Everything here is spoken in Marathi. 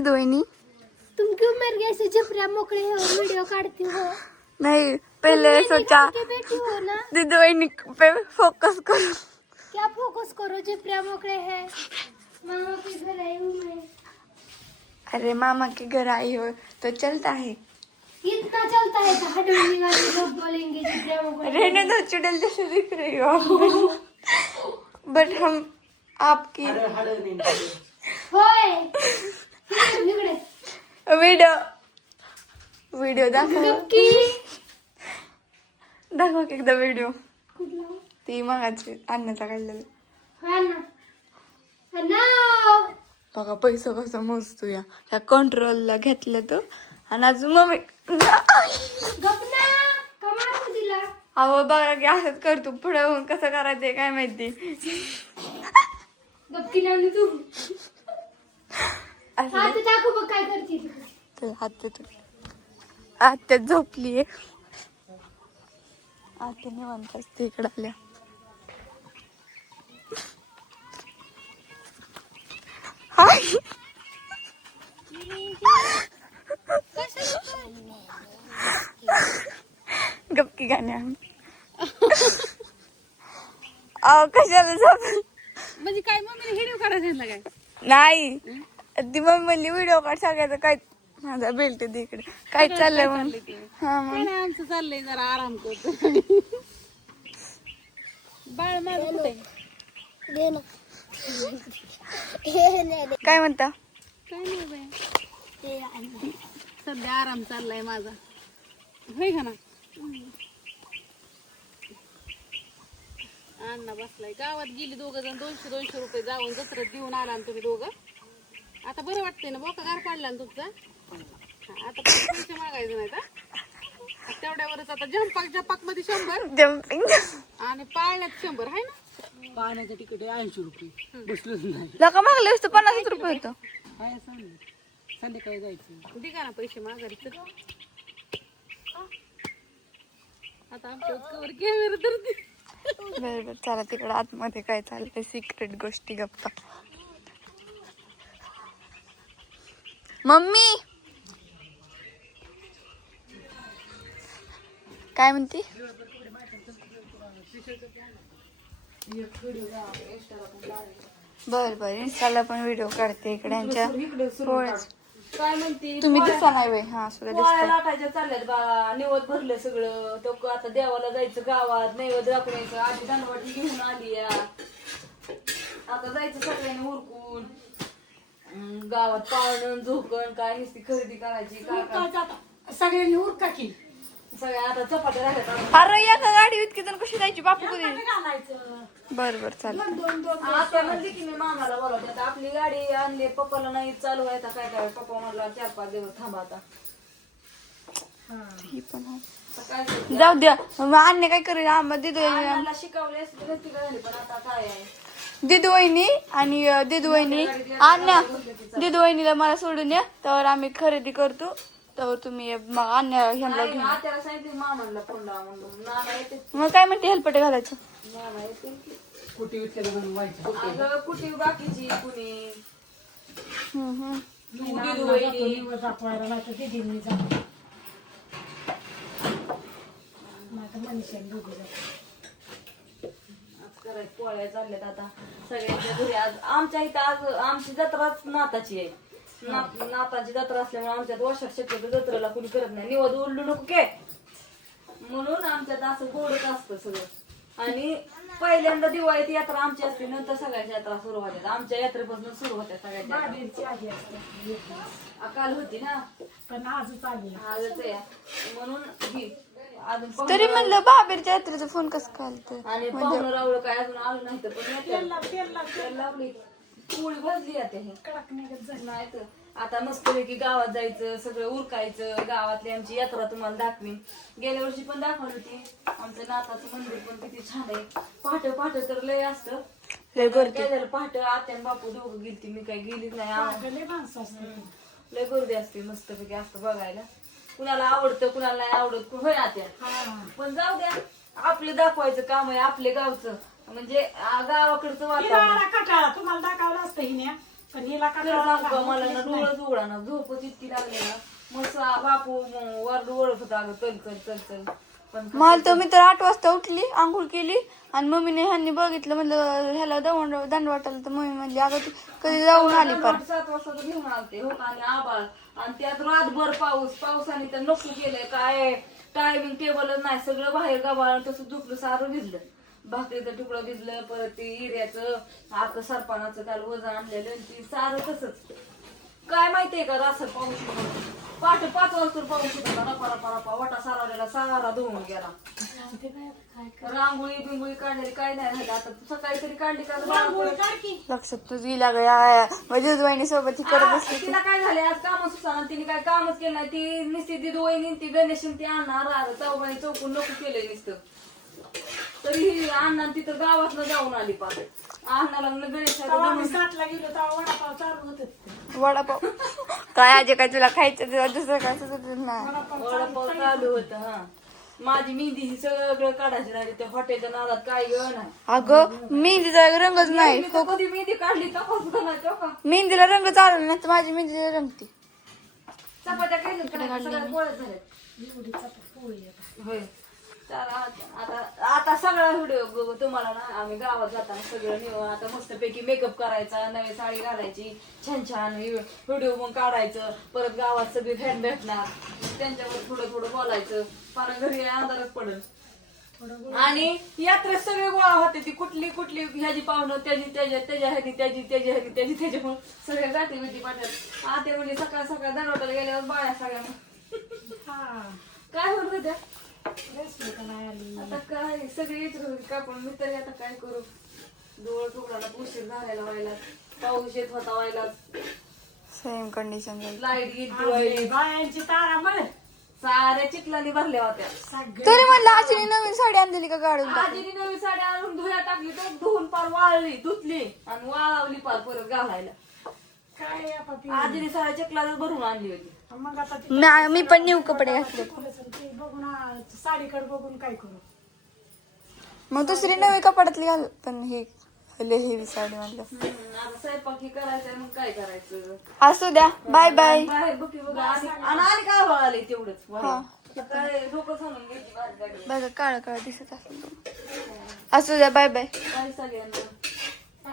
दीदी वहिनी? तुम क्यों मेरे जैसे झपरिया मोकड़े हो वीडियो काटती हो? नहीं पहले सोचा के बेटी हो ना, दीदी वहिनी पे फोकस करो। क्या फोकस करो, झपरिया मोकड़े है। मामा के घर आई हूँ मैं। अरे मामा के घर आई हो तो चलता है। इतना चलता है तो हडोली वाले लोग बोलेंगे झपरिया मोकड़े। रहने दो, चुड़ैल जैसे दिख रही हो आप। बट हम आपकी होय झगड़े वीडियो दाखव गपकी दाखव की एकदा व्हिडिओ. कुठला ती मगाची अन्नाचा काढलेला. हा ना हा ना. बघा पैसा कसं मोजतो या त्या कंट्रोलला घेतलं तो. आणि अजून मम्मी गपना कमाल दिला. अहो बघा की असंच करतो, पुढे होऊन कसं करायचंय काय माहिती. गपकी ना तू असं हात टाकू बघ काय करते ती. तर आत्या झोपलीये. आत्या निवांत असते इकडे आल्या. हाय गपकी गाण्या. अहो कशाला झोप म्हणजे काय मम्मीने व्हिडिओ काढायला काय? नाही ती मम्मी म्हणली व्हिडिओ काढ सगळ्याचं. काय माझा बेल्ट दे इकडे. काय चाललंय म्हणून. हा काय मग नाही, आमचं चाललंय जरा आराम करतो. बाळ माझं कुठे? काय म्हणता. काय नाही बाय, सध्या आराम चाललाय माझा. होय का ना. अण्णा बसलाय. गावात गेली दोघं जण, 200 रुपये जाऊन जत्रेत देऊन आला आणि तुम्ही दोघं. आता बरं वाटतंय ना, बोका गार पाडला ना तुमचा. आता पैसे मागायचं नाही का तेवढ्यावरच. आता झपाक मध्ये 100 जम्पिंग आणि पाळण्यात 100 आहे ना. पाळण्याचं तिकीट 80 रुपये. बसलोच नाही. लका मागले असतं 50 रुपये होतं. काय सांग, संध्याकाळी जायचं. दिगा ना पैसे माघारी. आता आमच्या कवर कॅमेरा धरते. बरोबर चला तिकडे आतमध्ये काय चाललंय सिक्रेट गोष्टी गप्पा. मम्मी काय म्हणती. बर बर इंस्टाला पण व्हिडिओ काढते इकडे यांच्या. काय म्हणते तुम्ही दिसा नाही बाई. हा सुद्धा दिसतंय. लाटायच्या चालल्यात बा. निवद भरलं सगळं. तो आता देवाला जायचं गावात, नैवेद दाखवायचं. आधी धनवाटी घेऊन आली या. आता जायचं सगळ्यांनी उरकून गावात पाळणं झोकण काय नुसती खरेदी करायची. काय सगळ्यांनी उरका की. सगळ्या आता चपात्या राहतात. अरे या का गाडी इतकी जण कशी जायची बापू कधी. घालायचं बर बर चालेल. आता म्हणली की मी मामाला बोलावते. आता आपली गाडी आणली, पप्पाला नाही चालू आहे. आता काय काय पप्पा म्हणला 4-5 दिवस थांबा आता. ही पण आहे. आता काय करते? जाऊ द्या मग अन्य काय करेल. आंबा दिदू अण्णाला शिकवले असते तर ती झाली, पण आता काय आहे. दिदू वहिनी आणि दिदू वहिनी अन्या दिदू वहिनीला मला सोडून या तर आम्ही खरेदी करतो. तर तुम्ही मग अन्य ह्यांना घेऊन. आत्याला सांगितलं मामाला फोन लावा म्हणून. नाना येते. मग काय म्हणते हेल्पटे घालायचं. नाना येते कुठे अगं कुठे बाकीची कुणी दिदू वहिनी. पोळ्या चालल्यात आता सगळ्यांच्या घरी. आज आमच्या इथं आज आमची जत्राच नाताची आहे. नाताची जत्रा असल्यामुळे आमच्यात वर्षात शक्यतो जत्रेला कुणी करत नाही. निवड उडलू नको के म्हणून आमच्यात असं गोडच असतं सगळं. आणि पहिल्यांदा दिवाळीत यात्रा आमची असते, नंतर सगळ्याच्या यात्रा सुरू होतात. आमच्या यात्रेपासून सुरू होत्या सगळ्याच्या. काल होती ना, पण आजच आली. आजच आहे म्हणून ही अजून तरी म्हणलं बाबेरच्या यात्रेचा फोन कसं घालतं. आणि पाहुणं रावलं काय अजून आलं नाही तर पण लावली पोळी भाजली जाते. हे नाही तर आता मस्तपैकी गावात जायचं, सगळं उरकायचं. गावातली आमची यात्रा तुम्हाला दाखवीन. गेल्या वर्षी पण दाखवली होती. आमचं नाताचं मंदिर पण किती छान आहे. पहाटे तर लय असतं. काय झालं पहाटे आत्या आणि बापू दोघं गेलती, मी काही गेलीच नाही. लय गर्दी असते, मस्तपैकी असतं बघायला. कुणाला आवडतं कुणाला नाही आवडत. होय आत्या, पण जाऊ द्या. आपलं दाखवायचं काम आहे, आपले गावचं म्हणजे गावाकडचं वातावरण. कटाळा तुम्हाला दाखवलं असतं हिने. मला ना डोळंच उघडा ना, झोपच इतकी लागली ना. मग बापू वरडू ओळख होता, अगं चल चल चल चल. पण मला तर मी तर 8 वाजता उठली, आंघोळ केली आणि मम्मीने ह्यांनी बघितलं, म्हणलं ह्याला दंड वाटायला, तर मम्मी म्हणली अगं तू कधी जाऊन आली पर 7 वाजता तर घेऊन आलते हो. आणि आबाळ आणि त्यात रातभर पावसाने तर नको केलंय. काय टायमिंग टेबलच नाही, सगळं बाहेर गावाला तसं झोपलं, सारं भिजलं. भाकरीचं तुकडं भिजलं, परत ते हिऱ्याचं आक सरपानाचं काल वजन आणलेलं, ती सारं तसंच. काय माहितीये का असं पाऊस पहाटे 5 वाजता पाऊस होता, रपा रपा रपा वाटा सारावलेला सारा धुवून गेला. रांगोळी बिंगोळी काढलेली काय नाही राहिलं. आता सकाळी तरी काढली का लक्षात तुझ गेला गया वहिनी सोबत ही करत बसली. तिला काय झाले आज कामच सुसाना, तिने काय कामच केलं नाही. ती नुसती दिदू वहिनी ती गणेश ती आणणार चौघाणी चौकून नको केलंय नुसतं. तरी अण्णा तिथं गावात जाऊन आली पाहिजे. अण्णाला गणेशाला वडापाव काय आजी काय तुला खायचं तेव्हा दुसरं काय सुचत नाही. वडापाव चालू होत. हा माझी मेहंदी ही सगळं काढायची राहिली त्या हॉटेलच्या नादात. काय नाही अगं मेहंदीचा रंगच नाही. मी तर कधी मेहंदी काढली तपास करायचं का. मेहंदीला रंग चालला नाही तर माझी मेहंदीला रंगती. चपात्या काय सगळ्या पोळ्यात झाल्या होय. आता सगळा व्हिडिओ तुम्हाला ना आम्ही गावात जाताना सगळं नेऊ. आता मस्तपैकी मेकअप करायचा, नवी साडी घालायची, छान छान व्हिडिओ मग काढायचं. परत गावात सगळे फॅन भेटणार, त्यांच्यावर थोडं थोडं बोलायचं. पारा घरी अंधारच पडेल. आणि यात्रेत सगळे गोळा होते. ती कुठली कुठली ह्याची पाहुणं त्याच्या ह्यानी त्याची म्हणून सगळ्या जाती भीती पाठवत. आता म्हणजे सकाळ सकाळ दरवाजाला गेल्यावर बाया सगळ्या काय होत होत्या. आता काय सगळे येत होते का, पण मी तरी आता काय करू. डोळ तुकडाला उशीर झालेला व्हायला, पाऊस येत होता व्हायला, सेम कंडिशन लाईट गेली, बायांची तारांबळ साऱ्या चिखलानी भरल्या होत्या. तरी म्हणलं आजीने नवीन साडी आणलेली का काढून. आजीने नवीन साडी आणून धुया टाकली, तर धुवून पार वाळली, धुतली आणि वाळवली पार परत घालायला. आजीने साऱ्या चिखलाच भरून आणली होती. मी पण न्यू कपडे घातले. साडीकडे बघून काय करू. मग दुसरी नवी कपड्यातली घाल, पण हे हेवी साडी म्हणलं. आता स्वयंपाक करायचं मग काय करायचं. असू द्या, बाय बाय. बाहेर बघी बघा आणि काय आले तेवढंच काय डोकं सांगून घेतली माझी गाडी. बघा काळं काळं दिसत असेल. असू द्या, बाय बाय. काय सगळ्यांना